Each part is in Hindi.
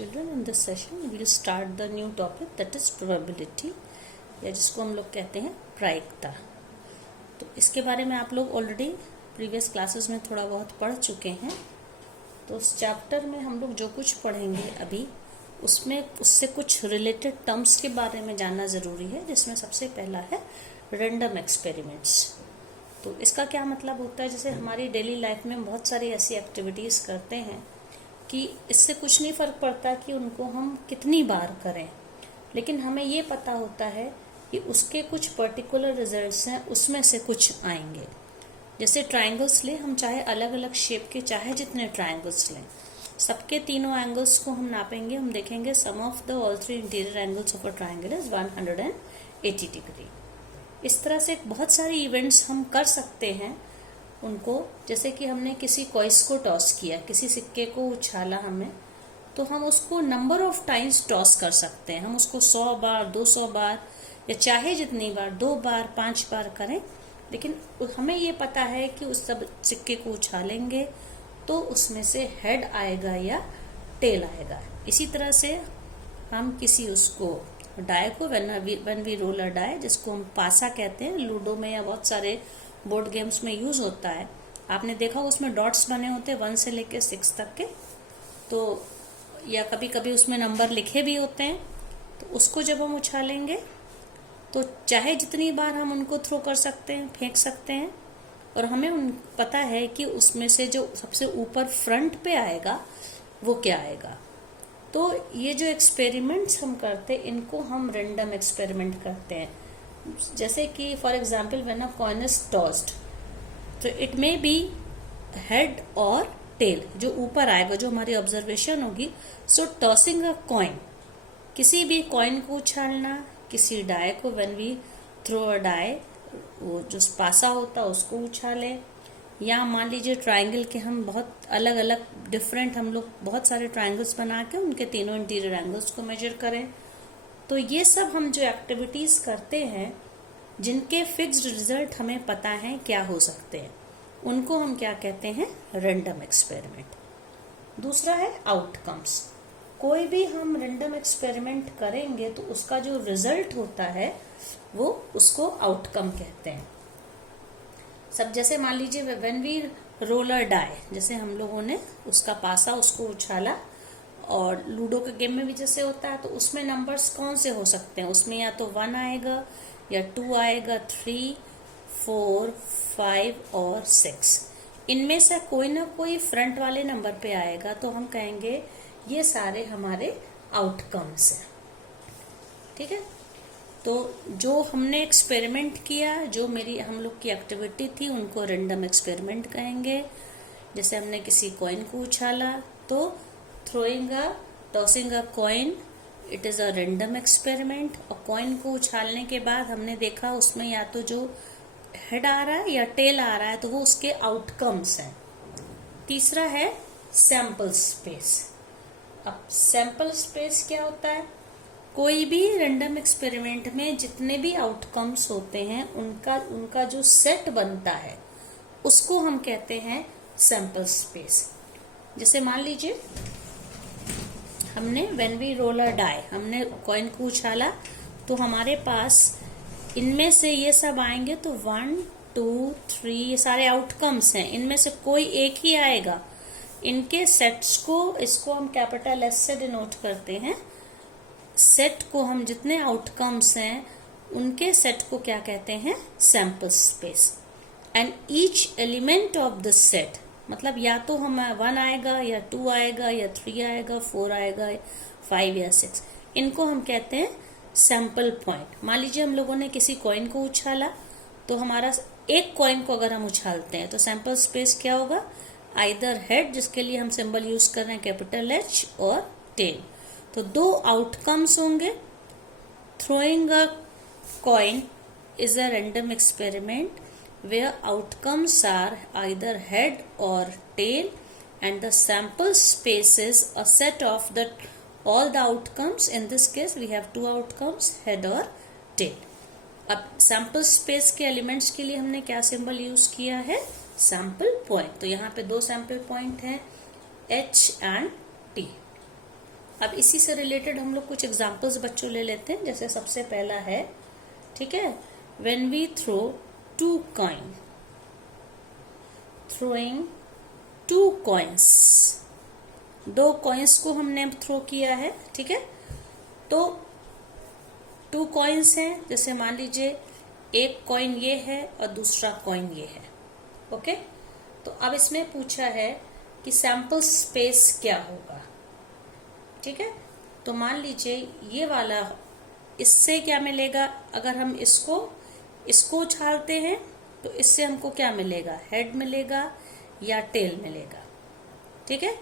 children, in this session we will start the new topic that is probability, या जिसको हम लोग कहते हैं प्रायिकता। तो इसके बारे में आप लोग ऑलरेडी प्रीवियस क्लासेस में थोड़ा बहुत पढ़ चुके हैं। तो उस चैप्टर में हम लोग जो कुछ पढ़ेंगे अभी उससे कुछ रिलेटेड टर्म्स के बारे में जानना ज़रूरी है, जिसमें सबसे पहला है रैंडम एक्सपेरिमेंट्स। तो इसका क्या मतलब होता है, जैसे हमारी डेली लाइफ में बहुत सारी ऐसी एक्टिविटीज़ करते हैं कि इससे कुछ नहीं फ़र्क पड़ता कि उनको हम कितनी बार करें, लेकिन हमें ये पता होता है कि उसके कुछ पर्टिकुलर रिजल्ट्स हैं, उसमें से कुछ आएंगे। जैसे ट्रायंगल्स ले, हम चाहे अलग अलग शेप के चाहे जितने ट्रायंगल्स लें, सबके तीनों एंगल्स को हम नापेंगे, हम देखेंगे some of the all three interior angles of a triangle is 180 degree. इस तरह से बहुत सारी इवेंट्स हम कर सकते हैं उनको। जैसे कि हमने किसी कॉइस को टॉस किया, किसी सिक्के को उछाला हमें, तो हम उसको नंबर ऑफ टाइम्स टॉस कर सकते हैं। हम उसको 100 बार, 200 बार या चाहे जितनी बार, 2 बार, 5 बार करें, लेकिन हमें ये पता है कि उस सब सिक्के को उछालेंगे तो उसमें से हेड आएगा या टेल आएगा। इसी तरह से हम किसी उसको डाई को when we roll a die, जिसको हम पासा कहते हैं, लूडो में या बहुत सारे बोर्ड गेम्स में यूज होता है। आपने देखा उसमें डॉट्स बने होते हैं 1 से लेकर 6 तक के, तो या कभी कभी उसमें नंबर लिखे भी होते हैं। तो उसको जब हम उछालेंगे तो चाहे जितनी बार हम उनको थ्रो कर सकते हैं, फेंक सकते हैं, और हमें पता है कि उसमें से जो सबसे ऊपर फ्रंट पे आएगा वो क्या आएगा। तो ये जो एक्सपेरिमेंट्स हम करते हैं, इनको हम रैंडम एक्सपेरिमेंट कहते हैं। जैसे कि for example when a coin is tossed, तो इट मे बी हेड और टेल, जो ऊपर आएगा, जो हमारी ऑब्जर्वेशन होगी। सो टॉसिंग अ कॉइन, किसी भी कॉइन को उछालना, किसी डाई को, when we throw a die, वो जो पासा होता है उसको उछाले, या मान लीजिए ट्रायंगल के हम बहुत अलग अलग डिफरेंट, हम लोग बहुत सारे ट्रायंगल्स बना के उनके तीनों इंटीरियर एंगल्स को मेजर करें। तो ये सब हम जो एक्टिविटीज करते हैं, जिनके फिक्स्ड रिजल्ट हमें पता है क्या हो सकते हैं, उनको हम क्या कहते हैं, रैंडम एक्सपेरिमेंट। दूसरा है आउटकम्स। कोई भी हम रैंडम एक्सपेरिमेंट करेंगे तो उसका जो रिजल्ट होता है वो उसको आउटकम कहते हैं। सब जैसे मान लीजिए when we roll a die, जैसे हम लोगों ने उसका पासा, उसको उछाला, और लूडो के गेम में भी जैसे होता है, तो उसमें नंबर्स कौन से हो सकते हैं, उसमें या तो 1 आएगा या 2 आएगा, 3, 4, 5 और 6। इनमें से कोई ना कोई फ्रंट वाले नंबर पे आएगा, तो हम कहेंगे ये सारे हमारे आउटकम्स हैं। ठीक है। तो जो हमने एक्सपेरिमेंट किया, जो हम लोग की एक्टिविटी थी, उनको रैंडम एक्सपेरिमेंट कहेंगे। जैसे हमने किसी कॉइन को उछाला, तो tossing a coin, it is a random experiment. और कॉइन को उछालने के बाद हमने देखा उसमें या तो जो हेड आ रहा है या टेल आ रहा है, तो वो उसके आउटकम्स हैं। तीसरा है सैंपल स्पेस। अब सैंपल स्पेस क्या होता है, कोई भी रैंडम एक्सपेरिमेंट में जितने भी आउटकम्स होते हैं, उनका जो सेट बनता है उसको हम कहते हैं सैंपल स्पेस। जैसे मान लीजिए हमने when we roll a die, हमने कॉइन को उछाला, तो हमारे पास इनमें से ये सब आएंगे, तो 1, 2, 3 ये सारे आउटकम्स हैं। इनमें से कोई एक ही आएगा। इनके सेट्स को, इसको हम कैपिटल S से डिनोट करते हैं। सेट को हम, जितने आउटकम्स हैं उनके सेट को क्या कहते हैं, sample space. And each element of the set, मतलब या तो हम 1 आएगा या 2 आएगा या 3 आएगा, 4 आएगा, 5 या 6, इनको हम कहते हैं सैंपल पॉइंट। मान लीजिए हम लोगों ने किसी कॉइन को उछाला, तो हमारा एक कॉइन को अगर हम उछालते हैं तो सैंपल स्पेस क्या होगा, आइदर हेड, जिसके लिए हम सिंबल यूज कर रहे हैं कैपिटल H, और टेल। तो 2 आउटकम्स होंगे। Throwing a coin is a random experiment where outcomes are either head or tail, and the sample space is a set of all the outcomes. In this case we have 2 outcomes, head or tail. अब सैंपल स्पेस के एलिमेंट्स के लिए हमने क्या सिंबल यूज किया है, सैंपल पॉइंट। तो यहाँ पे 2 सैंपल पॉइंट हैं, H एंड T। अब इसी से रिलेटेड हम लोग कुछ एग्जांपल्स बच्चों ले लेते हैं। जैसे सबसे पहला है, ठीक है, when we throw 2 coin, throwing 2 coins, 2 coins को हमने थ्रो किया है, ठीक है। तो 2 कॉइन्स हैं, जैसे मान लीजिए एक कॉइन ये है और दूसरा कॉइन ये है, ओके। तो अब इसमें पूछा है कि सैंपल स्पेस क्या होगा, ठीक है। तो मान लीजिए ये वाला, इससे क्या मिलेगा, अगर हम इसको उछालते हैं तो इससे हमको क्या मिलेगा, हेड मिलेगा या टेल मिलेगा, ठीक है।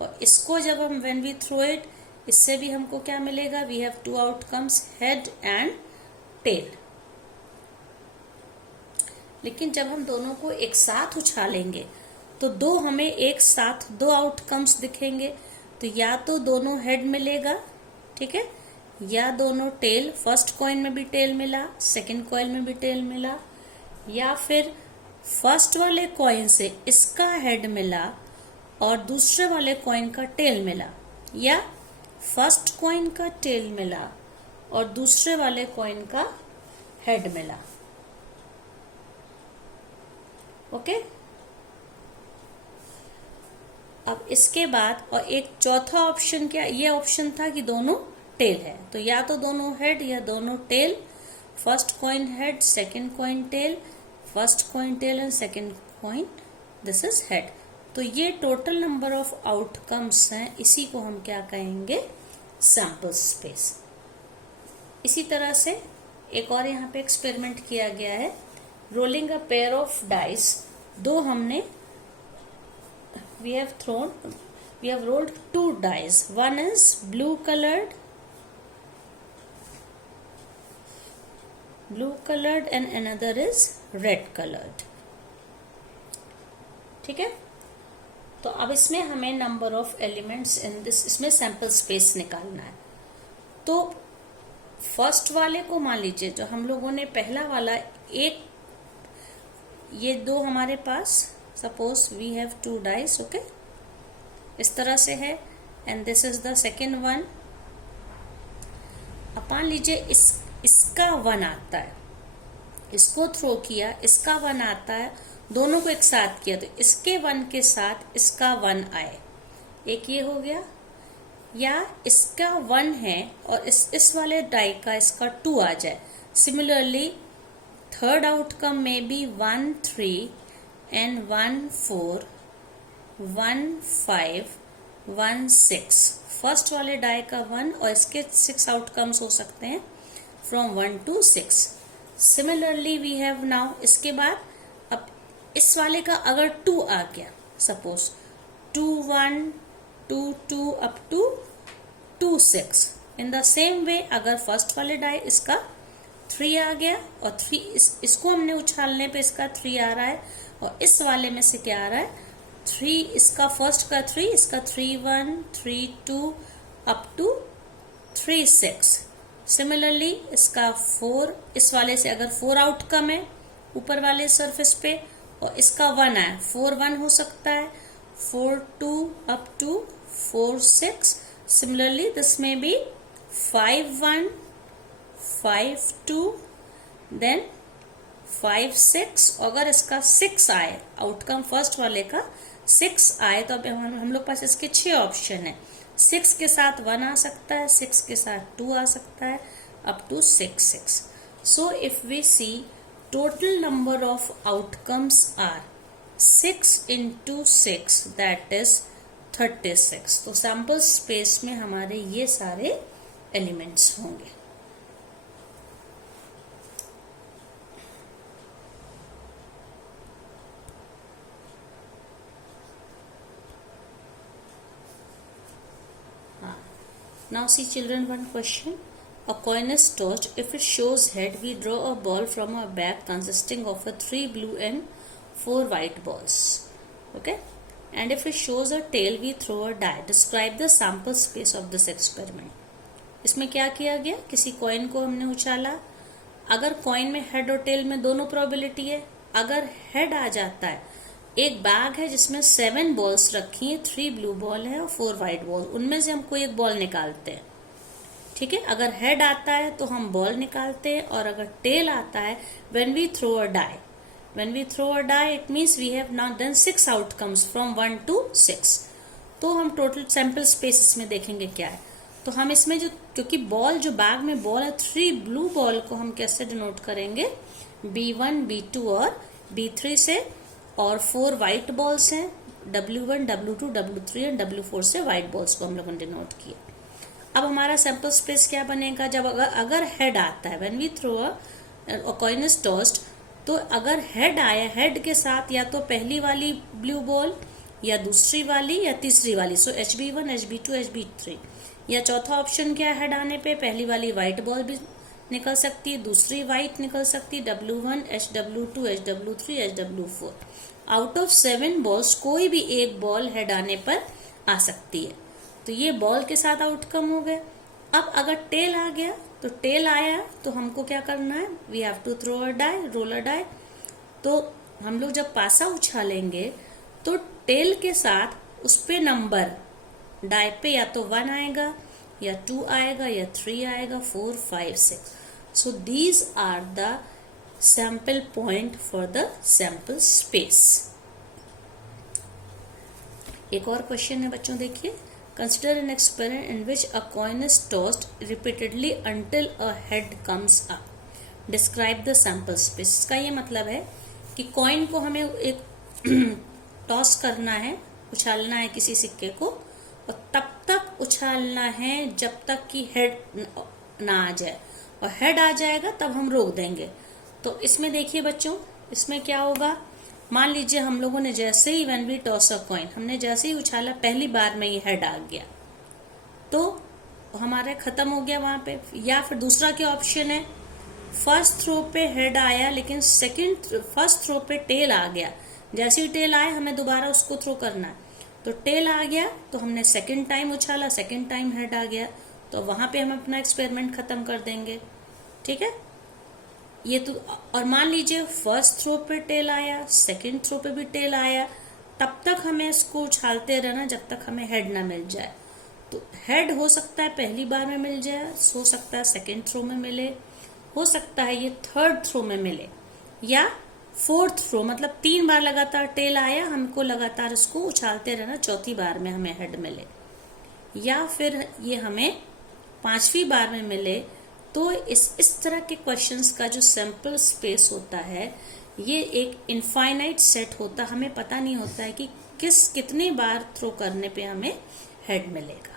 और इसको जब हम व्हेन वी थ्रो इट, इससे भी हमको क्या मिलेगा, we have 2 outcomes, head and tail. लेकिन जब हम दोनों को एक साथ उछालेंगे तो हमें एक साथ 2 आउटकम्स दिखेंगे। तो या तो दोनों हेड मिलेगा, ठीक है, या दोनों टेल, फर्स्ट कॉइन में भी टेल मिला, सेकंड कॉइन में भी टेल मिला, या फिर फर्स्ट वाले कॉइन से इसका हेड मिला और दूसरे वाले कॉइन का टेल मिला, या फर्स्ट कॉइन का टेल मिला और दूसरे वाले कॉइन का हेड मिला, ओके। अब इसके बाद और एक चौथा ऑप्शन, क्या ये ऑप्शन था कि दोनों टेल है, तो या तो दोनों हेड या दोनों tail, first coin head, second coin tail, first coin tail and second coin, this is head. तो ये टोटल नंबर ऑफ आउटकम्स हैं, इसी को हम क्या कहेंगे, सैंपल स्पेस। इसी तरह से एक और यहाँ पे एक्सपेरिमेंट किया गया है, rolling a pair of dice, 2 हमने we have rolled 2 dice, one is blue colored and another is red colored, ठीक है। तो अब इसमें हमें number of elements in this, इसमें सैंपल स्पेस निकालना है। तो फर्स्ट वाले को मान लीजिए, जो हम लोगों ने पहला वाला, एक ये 2 हमारे पास, suppose we have 2 dice, okay, इस तरह से है, and this is the second one. अब मान लीजिए इसका 1 आता है, इसको थ्रो किया, इसका 1 आता है, दोनों को एक साथ किया तो इसके 1 के साथ इसका 1 आए, एक ये हो गया, या इसका 1 है और इस वाले डाई का इसका 2 आ जाए। सिमिलरली थर्ड आउटकम में भी 1 3 and 1 4 1 5 1 6, फर्स्ट वाले डाई का 1 और इसके 6 आउटकम्स हो सकते हैं from 1 to 6। Similarly we have now, इसके बाद अब इस वाले का अगर 2 आ गया, suppose 2 1 2 2 up to 2 6, in the same way अगर फर्स्ट वाले डाई इसका 3 आ गया और 3 इसको हमने उछालने पे इसका 3 आ रहा है, और इस वाले में से क्या आ रहा है, 3, इसका फर्स्ट का 3, इसका 3 1 3 2 अप टू 3 6। सिमिलरली इसका 4, इस वाले से अगर 4 आउटकम है ऊपर वाले सरफेस पे और इसका 1 है, 4 1 हो सकता है, 4 2 अप टू 4 6। सिमिलरली दिस में भी 5 1 5 2 देन 5 6। अगर इसका 6 आए, आउटकम फर्स्ट वाले का 6 आए, तो अब हम लोग पास इसके 6 ऑप्शन है। 6 के साथ 1 आ सकता है, 6 के साथ 2 आ सकता है, up to 6 6। So if we see, total number of outcomes are 6 into 6, that is 36। तो सैंपल स्पेस में हमारे ये सारे एलिमेंट्स होंगे। Now see children, one question. A coin is tossed. If it shows head, we draw a ball from a bag consisting of 3 blue and 4 white balls. Okay? And if it shows a tail, we throw a die. Describe the sample space of this experiment. इसमें क्या किया गया, किसी कॉइन को हमने उछाला, अगर कॉइन में हेड और टेल में दोनों प्रोबेबिलिटी है, अगर हेड आ जाता है एक बैग है जिसमें 7 बॉल्स रखी हैं, 3 ब्लू बॉल है और 4 व्हाइट बॉल, उनमें से हम कोई एक बॉल निकालते हैं। ठीक है, अगर हेड आता है तो हम बॉल निकालते हैं, और अगर टेल आता है when we throw a die it means we have not done 6 outcomes from 1 to 6। तो हम टोटल सैंपल स्पेस इसमें देखेंगे क्या है। तो हम इसमें जो, क्योंकि बॉल जो बैग में बॉल है, 3 ब्लू बॉल को हम कैसे डिनोट करेंगे, B1, B2 और B3 से, और 4 व्हाइट बॉल्स हैं, W1, W2, W3 और W4 से व्हाइट बॉल्स को हम लोगों ने डिनोट किया। अब हमारा सैंपल स्पेस क्या बनेगा, जब अगर हेड आता है, when we throw a coin is tossed, तो अगर हेड आया, हेड के साथ या तो पहली वाली ब्लू बॉल या दूसरी वाली या तीसरी वाली, सो HB1, HB2, HB3, या चौथा ऑप्शन क्या है, हेड आने पे पहली वाली व्हाइट बॉल भी निकल सकती है, दूसरी व्हाइट निकल सकती है, W1, HW2, HW3, HW4। Out of 7 balls कोई भी एक बॉल हेड आने पर आ सकती है। तो ये बॉल के साथ आउटकम हो गए। अब अगर टेल आ गया, तो टेल आया तो हमको क्या करना है, we have to throw a die, roll a die. तो हम लोग जब पासा उछालेंगे तो टेल के साथ उस पे नंबर डाई पे या तो 1 आएगा या 2 आएगा या 3 आएगा, 4, 5, 6। So these are the sample point for the sample space. एक और क्वेश्चन है बच्चों, देखिए, consider an experiment in which a coin is tossed repeatedly until a head comes up, describe the sample space. इसका ये मतलब है कि कॉइन को हमें एक टॉस करना है, उछालना है किसी सिक्के को, और तब तक उछालना है जब तक कि हेड ना आ जाए, और हेड आ जाएगा तब हम रोक देंगे। तो इसमें देखिए बच्चों, इसमें क्या होगा, मान लीजिए हम लोगों ने जैसे ही when we toss a coin, हमने जैसे ही उछाला पहली बार में ही हेड आ गया, तो हमारा खत्म हो गया वहां पे। या फिर दूसरा क्या ऑप्शन है, फर्स्ट थ्रो पे हेड आया लेकिन फर्स्ट थ्रो पे टेल आ गया, जैसे ही टेल आया हमें दोबारा उसको थ्रो करना है, तो टेल आ गया तो हमने सेकंड टाइम उछाला, सेकंड टाइम हेड आ गया, तो वहां पे हम अपना एक्सपेरिमेंट खत्म कर देंगे। ठीक है, ये तो, और मान लीजिए फर्स्ट थ्रो पे टेल आया, सेकंड थ्रो पे भी टेल आया, तब तक हमें इसको उछालते रहना जब तक हमें हेड ना मिल जाए। तो हेड हो सकता है पहली बार में मिल जाए, हो सकता है सेकंड थ्रो में मिले, हो सकता है ये थर्ड थ्रो में मिले, या फोर्थ थ्रो, मतलब 3 बार लगातार टेल आया, हमको लगातार इसको उछालते रहना, चौथी बार में हमें हेड मिले, या फिर ये हमें 5वीं बार में मिले। तो इस तरह के क्वेश्चंस का जो सैंपल स्पेस होता है, ये एक इनफाइनाइट सेट होता, हमें पता नहीं होता है कि कितनी बार थ्रो करने पे हमें हेड मिलेगा।